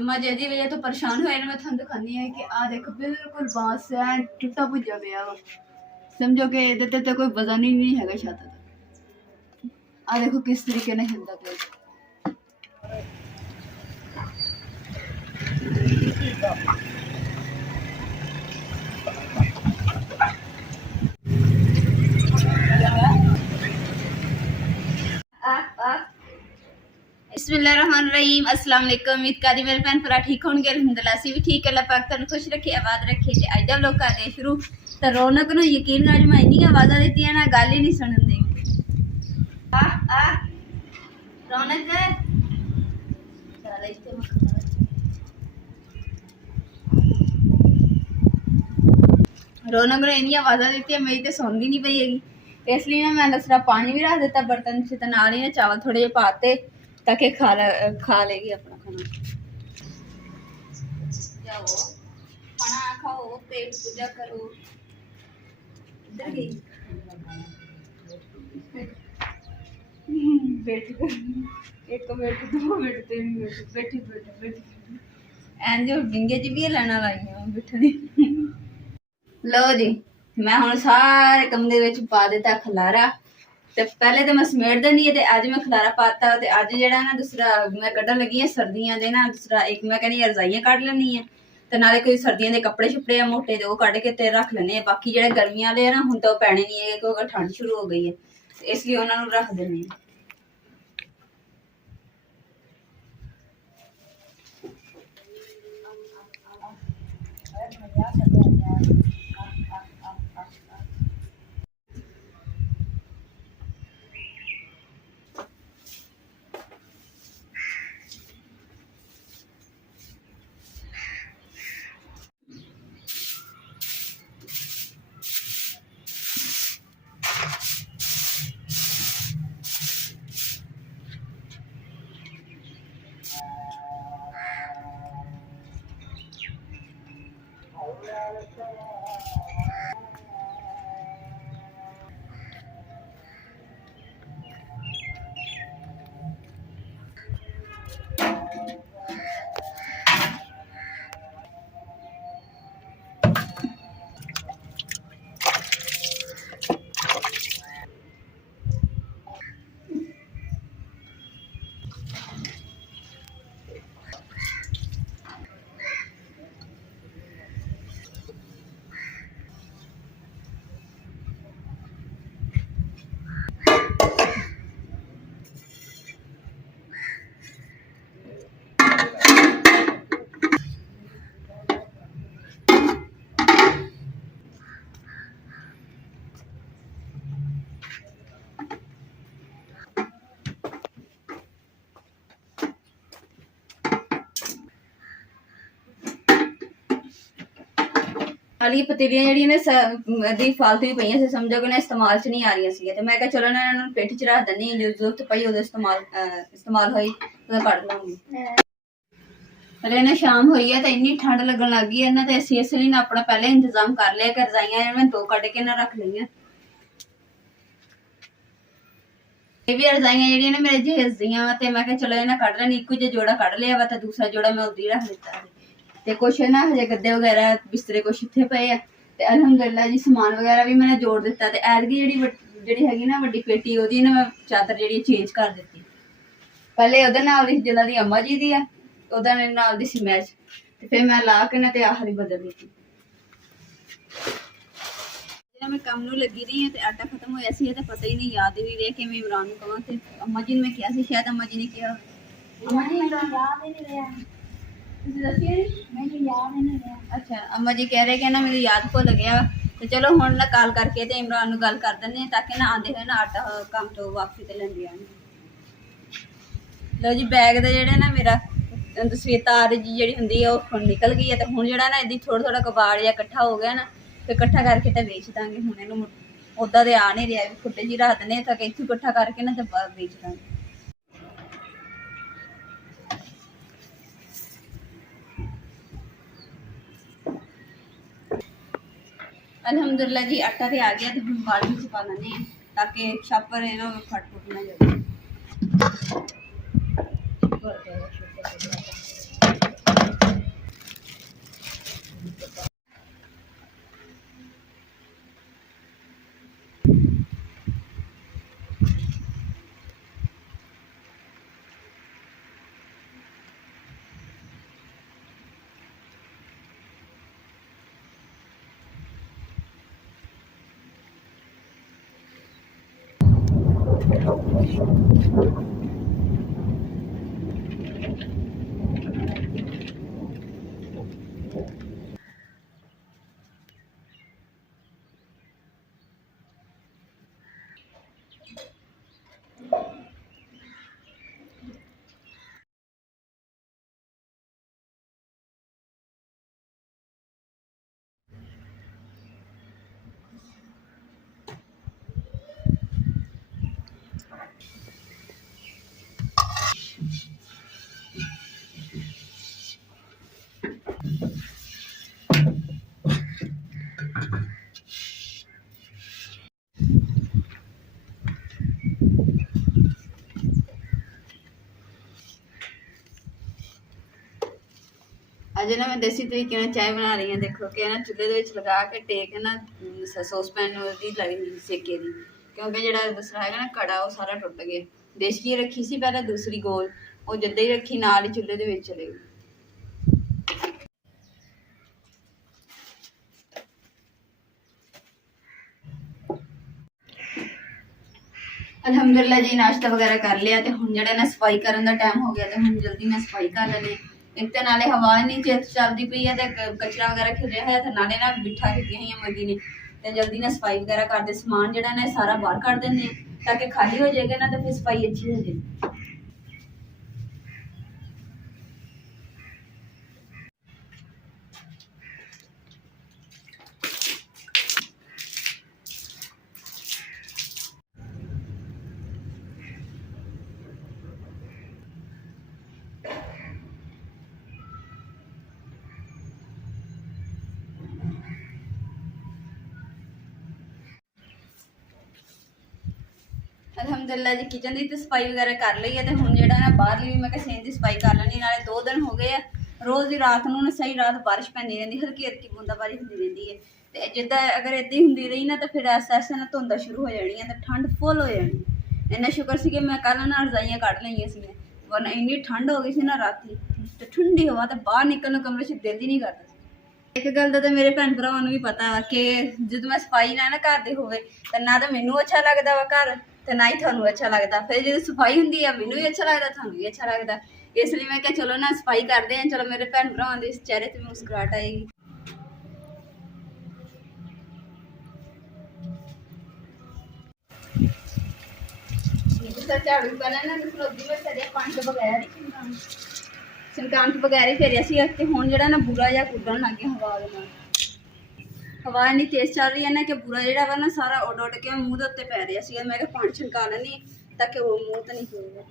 अम्मा जी वजह तो परेशान होए मैं थानू दिखानी है कि आ देखो बिल्कुल बांस है टुटा भुजा पिया वा समझो कि इहदे ते कोई वजन ही नहीं है छत दा आ देखो किस तरीके ने हिलदा पिया बिस्मिल्लाहिर्रहमानिर्रहीम अस्सलाम वालेकुम उम्मीद करदी मेरे भैन भरा ठीक होंगे अल्हम्दुलिल्लाह असीं भी ठीक अल्लाह पाक तुहानू खुश रखे आबाद रखे ते अज दा व्लॉग कर दे शुरू ते रौनक नू यकीन कर मैं इन्नी आवाज़ां दित्तियां ना गल ही नहीं सुनन दी रौनक चल इत्थे रौनक ने इन्नी आवाज़ां दित्तियां मेरी ते सुनदी नहीं पई हैगी इसलिए ना मैं दसरा पानी भी रख दिता बर्तन च ते नाल ही चावल थोड़े जे पाते ताकि खा लेगी अपना खाना जाओ खाना खाओ पेट पूजा करो इधर गई बैठ एक मिनट 2 मिनट 3 मिनट बैठी बैठी बैठी एन जो डिंगे च भी लैना लाइया बैठने लो जी मैं हुण सारे कमरे विच पा दिता खलारा ते पहले तो मैं समेट देनी है ते अज मैं खलारा पाता ते अज जेड़ा ना दूसरा मैं कड्ढन लगी सर्दियां दे ना दूसरा एक मैं कहनी रजाइयां कढ लैनी है ते नाले कोई सर्दियां दे कपड़े छपड़े मोटे ते ओह कढ के ते रख लैने बाकी जेड़े गर्मियां वाले ना हुण तो पैने नहीं है क्योंकि ठंड शुरू हो गई है इसलिए उन्हां नूं रख देने वाली पतीलियां जड़ियां ने दी फालतू ही पईयां सी समझो कि ना इस्तेमाल च नहीं आ रही सी ते मैं कहा चलो ना इन्हां नूं पेट च रख दिंदी जो जरूरत पई उदे इस्तेमाल होई उदे कढ लूंगी हले ना शाम हुई है तो इन्नी ठंड लगन लग गई है ना ते इसलिए ना अपना पहले इंतजाम कर लिया कि रजाइयां मैं 2 कढ के ना रख लईयां ये भी रजाइयां जड़ियां ने मेरे जहेज दियां ते मैं कहा चलो इन्हां कढ लैनी इक्को जे जोड़ा कढ लिया वा ते दूसरा जोड़ा मैं उदी रख दित्ता ते कुछ ना हजे गद्दे वगैरह बिस्तरे कुछ इत्थे पे है ते अल्हम्दुलिल्लाह जी समान वगैरह भी मैंने जोड़ दिता ते ऐतकी जेड़ी हैगी ना वड्डी पेटी ओदी ना मैं चादर जेड़ी चेंज कर दित्ती पहले ओदे नाल दी जिन्हां दी अम्मा जी दी है ओदा नाल दी सी मैच ते फिर मैं ला के ना ते आखरी बदल दित्ती मैं काम नूं लगी रही है ते आटा खत्म होया सी ते पता ही नहीं याद भी रहा कि मैं इमरान नूं कहां ते अम्मा जी ने मैं कहा सी शायद अम्मा जी ने कहा अम्मा जी इमरान याद ही नहीं रहा अच्छा अम्मा जी कह रहे कि ना मेरी याद भुल गया तो चलो हुण ना कॉल करके ते इमरान नूं गल कर दिंदे ताकि ना आंदे होए ना आटा काम तो वापसी ते लैंदे आन लो जी बैग दा जेड़ा ना मेरा दूसरी तार जी जेड़ी हुंदी है ओह निकल गई है तो हुण जेड़ा ना इहदी थोड़ा थोड़ा कबाड़ या इकट्ठा हो गया ना फिर इकट्ठा करके ते बेच दांगे हुण इहनूं उदा ते आ नहीं रहा फुटे जी रख दिंदे ताकि इत्थों इकट्ठा करके ना ते बेच दांगे अल्हम्दुलिल्लाह जी आटा तो आ गया तो हम बाल्टी च पा लेने ताकि छापर है ना फट फुट ना जाए अज ना मैं देसी तरीके ਨਾਲ ਚਾय ਬਣਾ ਰਹੀ ਹਾਂ। देखो कि ना चुल्हे ਦੇ ਵਿੱਚ ਲਗਾ ਕੇ ਟੇਕ ਨਾ ਸੌਸਪੈਨ ਦੀ ਲਗੀ ਸੇਕੇ ਦੀ, ਕਿਉਂਕਿ ਜਿਹੜਾ ਦੂਸਰਾ ਹੈਗਾ ਨਾ ਕੜਾ ਉਹ ਸਾਰਾ ਟੁੱਟ ਗਿਆ। ਦੇਸੀ ਰੱਖੀ ਸੀ ਪਹਿਲਾਂ ਦੂਸਰੀ ਗੋਲ, ਉਹ ਜਿੱਦਾਂ ਹੀ ਰੱਖੀ ਨਾਲ ਹੀ ਚੁੱਲ੍ਹੇ ਦੇ ਵਿੱਚ ਚਲੇ ਗਈ। अलहमदुलिल्लाह जी नाश्ता वगैरह कर लिया तो हुण जिहड़ा ना सफाई करन दा टाइम हो गया तो हुण जल्दी मैं सफाई कर लैनी। एक तो नाले हवा नहीं चलती पई है तो कचरा वगैरह खिलरिया है तो नाले ना बिठा कीतियां होईयां मर्गी ने तो जल्दी ना सफाई वगैरह करते समान जिहड़ा ना सारा बाहर कढ दिंदे ताकि खाली हो जाएगा ना तो फिर सफाई अच्छी हो जाएगी। अलहमदुलिल्लाह जी किचन की तो सफाई वगैरह कर ली है तो हुण जिहड़ा ना बाहरली भी मैं सीन की सफाई कर लैनी। नाले 2 दिन हो गए रोज़ ही रात नूं ना सही रात बारिश पैंदी रहिंदी, हल्की हल्की बूंदाबारी हुंदी रहिंदी है ते जिद्दां अगर इदां ही हुंदी रही ना तो फिर ऐसे ऐसे ना धुंदां शुरू हो जाणियां ते ठंड फुल हो जानी। इन्ना शुक्र सी कि मैं कल ना रजाइयां कढ लईयां सी, वरना इन्नी ठंड हो गई सी ना राती ते ठंडी हवा ते बाहर निकलण कमरे च दिल ही नहीं करदा। एक गल तो मेरे भैन भरावां नूं भी पता वा कि जदों मैं सफाई ना घर दी होवे ते ना तो मैनूं अच्छा लगदा वा घर ते ना ही थानूं अच्छा लगदा। फिर जो सफाई हुंदी है मैनूं भी अच्छा लगदा थानूं भी अच्छा लगदा। इसलिए मैं क्या चलो ना सफाई करदे हैं, चलो मेरे भैन भरावां दे चेहरे ते मुस्कुराहट आएगी। झाड़ू पहले ना खलोदी में फिर पंज बगैर ही संकांत बगैर ही फेरिया सी ते हुण जिहड़ा ना बुरा जिहा कुड्डण लग गया हवा दे नाल। हवा इन्नी तेज चल रही है ना कि बुरा जिहड़ा वा ना सारा उड उड के मूँह दे उत्ते पै रिहा सीगा। मैं कहा पानी छनका लैनी ताकि वो मूँह ते नहीं पवेगा।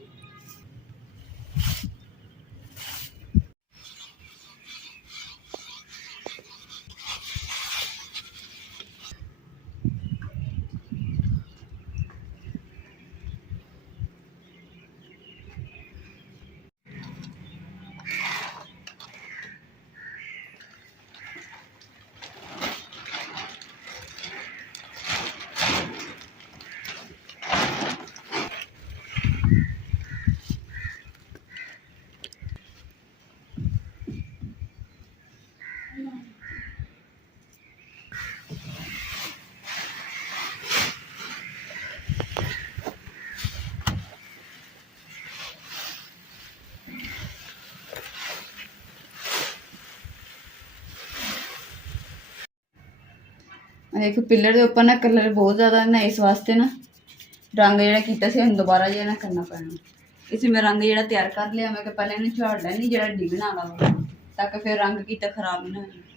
एक पिलर के उपर ना कलर बहुत ज़्यादा ना, इस वास्ते ना रंग जो किया से दोबारा जो ना करना पैना। इस मैं रंग जो तैयार कर लिया। मैं पहले इन्हें झाड़ लैनी जो डिगन वाला ताकि फिर रंग किया खराब नहीं हो।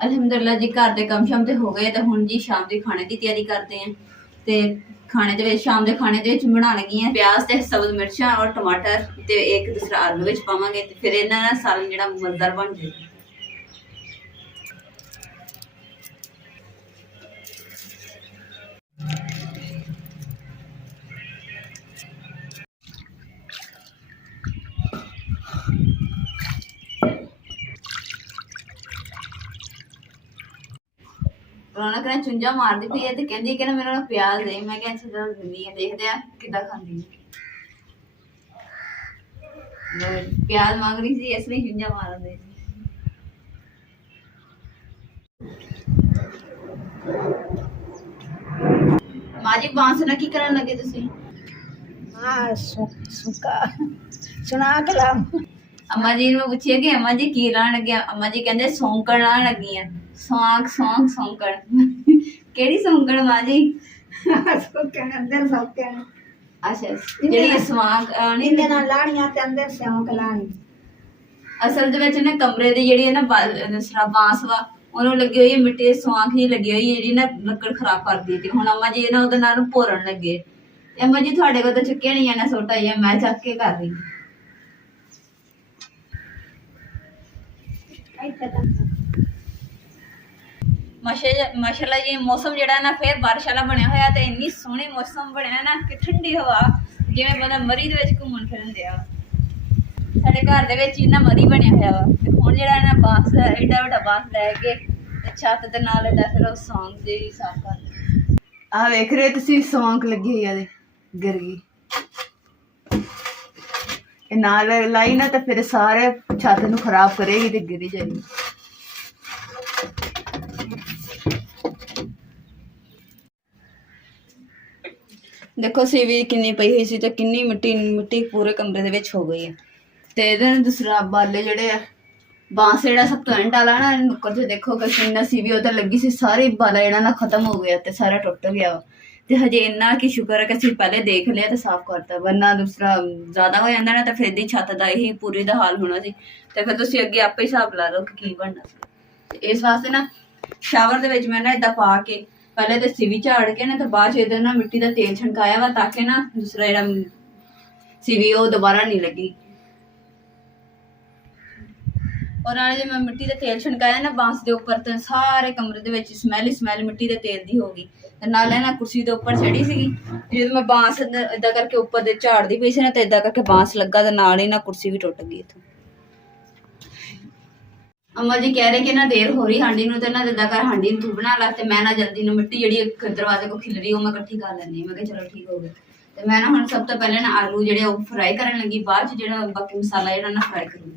ਅਲਹਮਦੁਲਿਲਾ ਜੀ ਘਰ ਦੇ ਕੰਮ ਸ਼ਾਮ ਤੇ ਹੋ ਗਏ ਤੇ ਹੁਣ ਜੀ ਸ਼ਾਮ ਦੇ ਖਾਣੇ ਦੀ ਤਿਆਰੀ ਕਰਦੇ ਆਂ। ਤੇ ਖਾਣੇ ਦੇ ਵਿੱਚ ਸ਼ਾਮ ਦੇ ਖਾਣੇ ਦੇ ਵਿੱਚ ਬਣਾ ਲਗੀ ਆ ਪਿਆਜ਼ ਤੇ ਸਬਜ਼ ਮਿਰਚਾਂ ਔਰ ਟਮਾਟਰ ਤੇ ਇੱਕ ਦੂਸਰਾ ਆਲੂ ਵਿੱਚ ਪਾਵਾਂਗੇ ਤੇ ਫਿਰ ਇਹਨਾਂ ਦਾ ਸਾਲਨ ਜਿਹੜਾ ਮਜ਼ੇਦਾਰ ਬਣ ਜਾਏਗਾ। ਰੌਣਕ ਨੇ ਚੁੰਝਾ ਮਾਰਦੀ ਪਈ ਹੈ ਤੇ ਕਹਿੰਦੀ ਕਿ ਨਾ ਮੇਰੇ ਨਾਲ ਪਿਆਜ਼ ਦੇ। ਮੈਂ ਕਿਹਾ ਅੱਛਾ ਚਲ ਦਿੰਦੀ ਆ, ਦੇਖਦੇ ਆ ਕਿੱਦਾਂ ਖਾਂਦੀ ਹੈ। ਪਿਆਜ਼ ਮੰਗ ਰਹੀ ਸੀ ਇਸ ਲਈ ਚੁੰਝਾ ਮਾਰਦੇ ਸੀ। ਮਾਂ ਜੀ ਬਾਂਸ ਨਾਲ ਕੀ ਕਰਨ ਲੱਗੇ ਤੁਸੀਂ? हाँ सुका सुना के लाऊं। अम्मा जी ने पूछिया कि अम्मा जी की लाने लगे? अम्मा जी कहते सौंकण लाने लगी हैं। सौंक सौंक सौंकण केड़ी सौंकण मां जी? सुकन अंदर सुकन अच्छा जेड़ी सौंक नहीं इनके नाल लाणियां ते अंदर सौंक लाणी। असल दे विच ना कमरे दी जेड़ी है ना दूसरा बांस वा ਉਹਨੂੰ ਲੱਗੀ ਹੋਈ ਹੈ ਮਿੱਟੀ ਦੀ ਸੌਂਕ ਹੀ ਲੱਗੀ ਹੋਈ ਜਿਹੜੀ ਨਾ ਲੱਕੜ ਖਰਾਬ ਕਰਦੀ ਹੈ। ਤੇ ਹੁਣ ਅम्मा ਜੀ ਨਾ ਉਹਦੇ ਨਾਲ ਭੋਰਣ ਲੱਗੇ। ਤੇ अम्मा जी ਤੁਹਾਡੇ ਕੋਲ ਤਾਂ ਚੁੱਕਿਆ ਨਹੀਂ ਜਾਣਾ ਛੋਟਾ ਜਿਹਾ, ਮੈਂ ਚੱਕ ਕੇ ਕਰ ਰਹੀ। ਮਾਸ਼ਾਅੱਲਾ ਜੀ ਮੌਸਮ ਜਿਹੜਾ ਨਾ ਫੇਰ ਬਾਰਿਸ਼ ਵਾਲਾ ਬਣਿਆ ਹੋਇਆ ਤੇ ਇੰਨੀ ਸੋਹਣੀ ਮੌਸਮ ਬਣਿਆ ਨਾ ਕਿ ਠੰਡੀ ਹਵਾ ਜਿਵੇਂ ਬੰਦਾ ਮਰੀ ਦੇ ਵਿੱਚ ਘੁੰਮਣ ਫਿਰਨ ਦਿਆ। ਸਾਡੇ ਘਰ ਦੇ ਵਿੱਚ ਇੰਨਾ ਮਰੀ ਬਣਿਆ ਹੋਇਆ ਵਾ ਤੇ ਹੁਣ ਜਿਹੜਾ ਨਾ ਬਾਂਸ ਐਡਾ ਵੱਡਾ ਬਾਂਸ ਲੈ ਕੇ ਤੇ ਛੱਤ ਦੇ ਨਾਲ ਇਹਦਾ ਫਿਰ ਉਹ ਸੌਂਕ ਜਿਹੜੀ ਸਾਫ਼ ਕਰ ਆਹ ਵੇਖ ਰਹੇ ਤੁਸੀਂ ਸੌਂਕ ਲੱਗੀ ਹੋਈ ਆ ਦੇ ਗਿਰ ਗਈ। ਇਹ ਨਾਲ ਲਾਈ ਨਾ ਤਾਂ ਫਿਰ ਸਾਰੇ ਛੱਤ ਨੂੰ ਖਰਾਬ ਕਰੇਗੀ ਤੇ ਗਿਰ ਜਾਏਗੀ। ਦੇਖੋ ਸੀਵੀ ਕਿੰਨੀ ਪਈ ਹੋਈ ਸੀ ਤੇ ਕਿੰਨੀ ਮਿੱਟੀ ਪੂਰੇ ਕਮਰੇ ਦੇ ਵਿੱਚ ਹੋ ਗਈ ਹੈ। ਤੇ ਇਹਦੇ ਦੂਸਰਾ ਬਾਲੇ ਜਿਹੜੇ ਆ ਬਾਂਸ ਜਿਹੜਾ ਸਭ ਤੋਂ ਐਂਡ ਵਾਲਾ ਨਾ ਨੁੱਕਰ 'ਚ ਦੇਖੋ ਕਿ ਕਿੰਨਾ ਸੀਵੀ ਉਹ ਤਾਂ ਲੱਗੀ ਸੀ, ਸਾਰੇ ਬਾਲਾ ਜਿਹੜਾ ਨਾ ਖਤਮ ਹੋ ਗਿਆ ਤੇ ਸਾਰਾ ਟੁੱਟ ਗਿਆ ਵਾ। ਤੇ ਹਜੇ ਇੰਨਾ ਕੀ ਸ਼ੁਕਰ ਹੈ ਕਿ ਅਸੀਂ ਪਹਿਲੇ ਦੇਖ ਲਿਆ ਤੇ ਸਾਫ਼ ਕਰਤਾ, ਵਰਨਾ ਦੂਸਰਾ ਜ਼ਿਆਦਾ ਹੋ ਜਾਂਦਾ ਨਾ ਤਾਂ ਫਿਰ ਦੀ ਛੱਤ ਦਾ ਇਹੀ ਪੂਰੀ ਦਾ ਹਾਲ ਹੋਣਾ ਸੀ। ਤੇ ਫਿਰ ਤੁਸੀਂ ਅੱਗੇ ਆਪੇ ਹਿਸਾਬ ਲਾ ਲਓ ਕਿ ਕੀ ਬਣਨਾ ਸੀ। ਤੇ ਇਸ ਵਾਸਤੇ ਨਾ ਸ਼ਾਵਰ ਦੇ ਵਿੱਚ ਮੈਂ ਨਾ ਏਦਾਂ ਪਾ ਕੇ ਪਹਿਲੇ ਤੇ ਸੀਵੀ ਝਾੜ ਕੇ ਨਾ ਤੇ ਬਾਅਦ 'ਚ ਇਹਦੇ ਨਾਲ ਮਿੱਟੀ ਦਾ ਤੇਲ ਛਣਕਾਇਆ ਵਾ ਤਾਂ ਕਿ ਨਾ ਦੂਸਰਾ ਜਿਹੜਾ ਸੀਵੀ ਉਹ ਦੁਬਾਰਾ ਨਹੀਂ ਲੱਗੀ। और नाले जो मैं मिट्टी का तेल छणकाया ना बांस के उपर तो सारे कमरे दे विच स्मैल ही स्मैल मिट्टी के तेल की होगी। नाले ना कुर्सी के उपर चढ़ी सी जो मैं बांस इदा करके उपर दे झाड़ती पई सी ना तो इदा करके बांस लगा तो नाल ही ना कुर्सी भी टुट गई इथों। अम्मा जी कह रहे कि ना देर हो रही हांडी नूं ते ना इदा कर हांडी तू बना ला ते मैं ना जल्दी ना मिट्टी जिहड़ी दरवाजे को खिल रही वो मैं इकट्ठी कर लैंदी। मैं कहा चलो ठीक हो गया। तो मैं ना हुण सब तो पहले ना आलू जिहड़े फ्राई करन लगी, बाद च जिहड़ा बाकी मसाला जिहड़ा ना फ्राई करूंगी।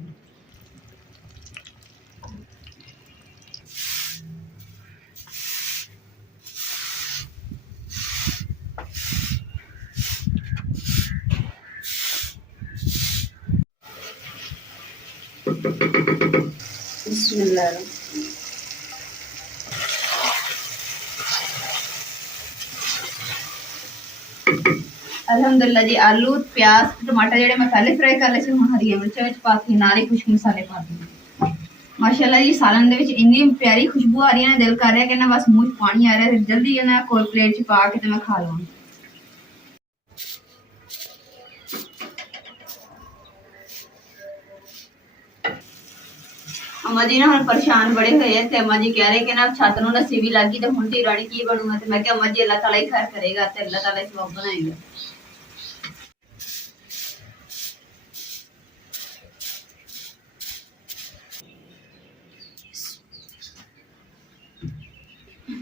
बिस्मिल्लाह अल्हम्दुलिल्लाह जी आलू प्याज टमाटर जेडे मैं पहले फ्राई कर ले सी हुण हरी मिर्चां विच पा के नाल ही कुछ मसाले पा दिए। माशाअल्लाह जी सालन दे विच इन्नी प्यारी खुशबू आ रही है ना दिल कर रहा है कि ना बस मुंह च पानी आ रहा है जल्दी ना कोई प्लेट च पा के ते मैं खा लवां। अम्मा जी ना हम परेशान बड़े हुए हैं। अम्मा जी कह रहे कि ना छत नूं ना सीवी लग गई तो हुण धी रानी की बनूगा। तो मैं अम्मा जी अल्लाह ताला ही खैर करेगा ते अल्लाह ताला ही सबब बनाएगा।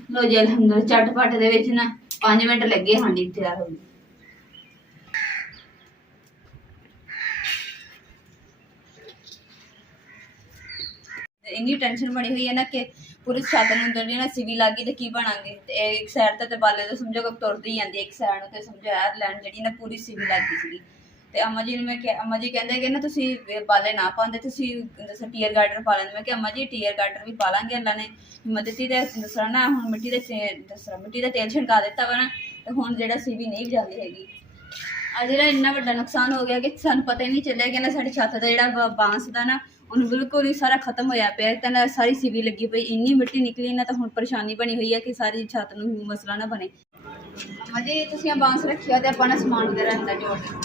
लो जी अल्हम्दुलिल्लाह झटपट दे विच ना 5 मिनट लगे हांडी तैयार हो गई। इन्नी टेंशन बनी हुई है ना कि पूरी छत में ना सीवी लग गई तो की बनांगे। एक साइड तो बाले तो समझो कि तुरती जाती, एक साइड तो समझो यार लैंड जी ना पूरी सीवी लग गई सी। तो अम्मा जी ने मैं अम्मा जी कहते कि ना तुसी बाले ना पाते तुसी टीयर गार्डर पा लेंगे। मैं कि अम्मा जी टीयर गार्डर भी पा लांगे, अल्लाह ने हिम्मत दी ते दसरा ना हुण मिट्टी का तेल छिड़का दिता वा ना तो हुण जिहड़ा सीवी नहीं जाती हैगी। अज जिहड़ा इन्ना वड्डा नुकसान हो गया कि सानूं पता ही नहीं चलिया कि ना साडी छत दा जिहड़ा बांस दा ना ਹੁਣ ਬਿਲਕੁਲ ਹੀ ਸਾਰਾ ਖਤਮ ਹੋਇਆ ਪਿਆ ਤਾਂ ਨਾਲ ਸਾਰੀ ਸੀਵੀ ਲੱਗੀ ਪਈ, ਇੰਨੀ ਮਿੱਟੀ ਨਿਕਲੀ ਨਾ, ਤਾਂ ਹੁਣ ਪਰੇਸ਼ਾਨੀ ਬਣੀ ਹੋਈ ਹੈ ਕਿ ਸਾਰੀ ਛੱਤ ਨੂੰ ਮਸਲਾ ਨਾ ਬਣੇ। ਅਜੇ ਤੁਸੀਂ ਬਾਂਸ ਰੱਖਿਆ ਤੇ ਆਪਾਂ ਨਾ ਸਮਾਨ ਵਗੈਰਾ ਅੰਦਰ ਜੋੜ ਦਿੰਦੇ।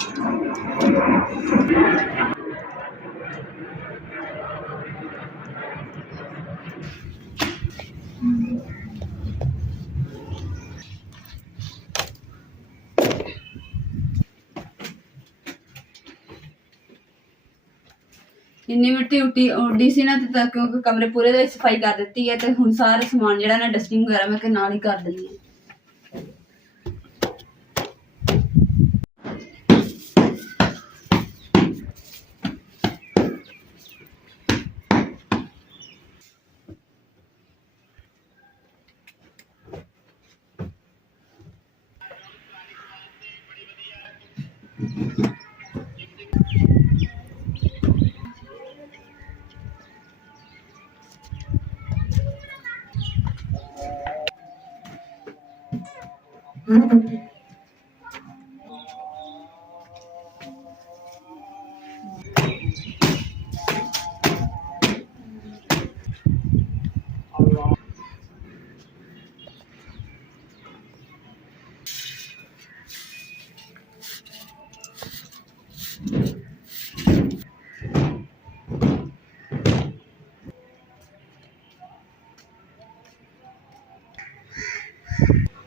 ਇੰਨੀ ਮਿੱਟੀ ਉੱਡੀ ਸੀ ਨਾ, ਤੇ ਕਿਉਂਕਿ ਕਮਰੇ ਪੂਰੇ ਦੇ ਵਿੱਚ ਸਫਾਈ ਕਰ ਦਿੱਤੀ ਹੈ, ਤੇ ਹੁਣ ਸਾਰਾ ਸਮਾਨ ਜਿਹੜਾ ਨਾ ਡਸਟਿੰਗ ਵਗੈਰਾ ਮੈਂ ਨਾਲ ਹੀ ਕਰ ਦਿੰਦੀ ਹਾਂ।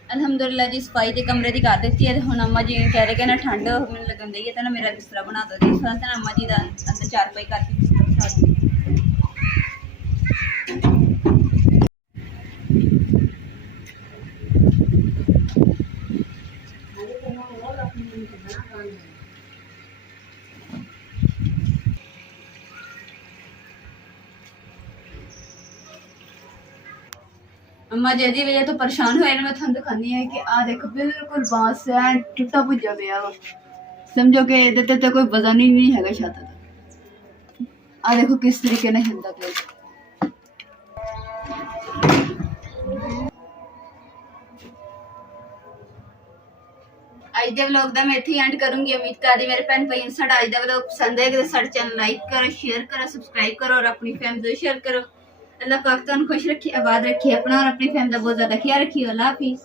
ਅਲਹਮਦੁਲਿਲਾ ਜੀ, ਸਫਾਈ ਤੇ ਕਮਰੇ ਦੀ ਕਰ ਦਿੱਤੀ ਹੈ। ਤੇ ਹੁਣ ਅੰਮਾ ਜੀ ਕਹਿ ਰਹੇ ਕਿ ਨਾ ਠੰਡ ਮੈਨੂੰ ਲੱਗਣ ਦਈ ਹੈ, ਤਾਂ ਨਾ ਮੇਰਾ ਬਿਸਤਰਾ ਬਣਾ ਦੋ ਜੀ। ਤਾਂ ਅੰਮਾ ਜੀ ਦਾ ਅੰਦਰ ਚਾਰਪਾਈ ਕਰਕੇ ਬਿਸਤਰਾ ਬਿਛਾ ਦਿਓ। अम्मा जी दी वजह तो परेशान होए, मैं तुहानू दिखानी है कि आ देखो बिल्कुल बांस है टुटा भुजा पिया वा, समझो कि इहदे ते कोई वजन ही नहीं हैगा छत दा। आ देखो किस तरीके ने हिलदा पिया। अज दे व्लॉग दा मैं इत्थे ही एंड करूंगी। उम्मीद करदी मेरे भैन भाई साडा अज दा व्लॉग पसंद आएगा तो साडे चैनल लाइक करो, शेयर करो, सब्सक्राइब करो और अपनी फैमिली शेयर करो। अल्लाह पाक तुहानू खुश रखे, आबाद रखे, अपना और अपनी फैमिली का बहुत ज्यादा ख्याल रखिए। अल्लाह हाफिज़।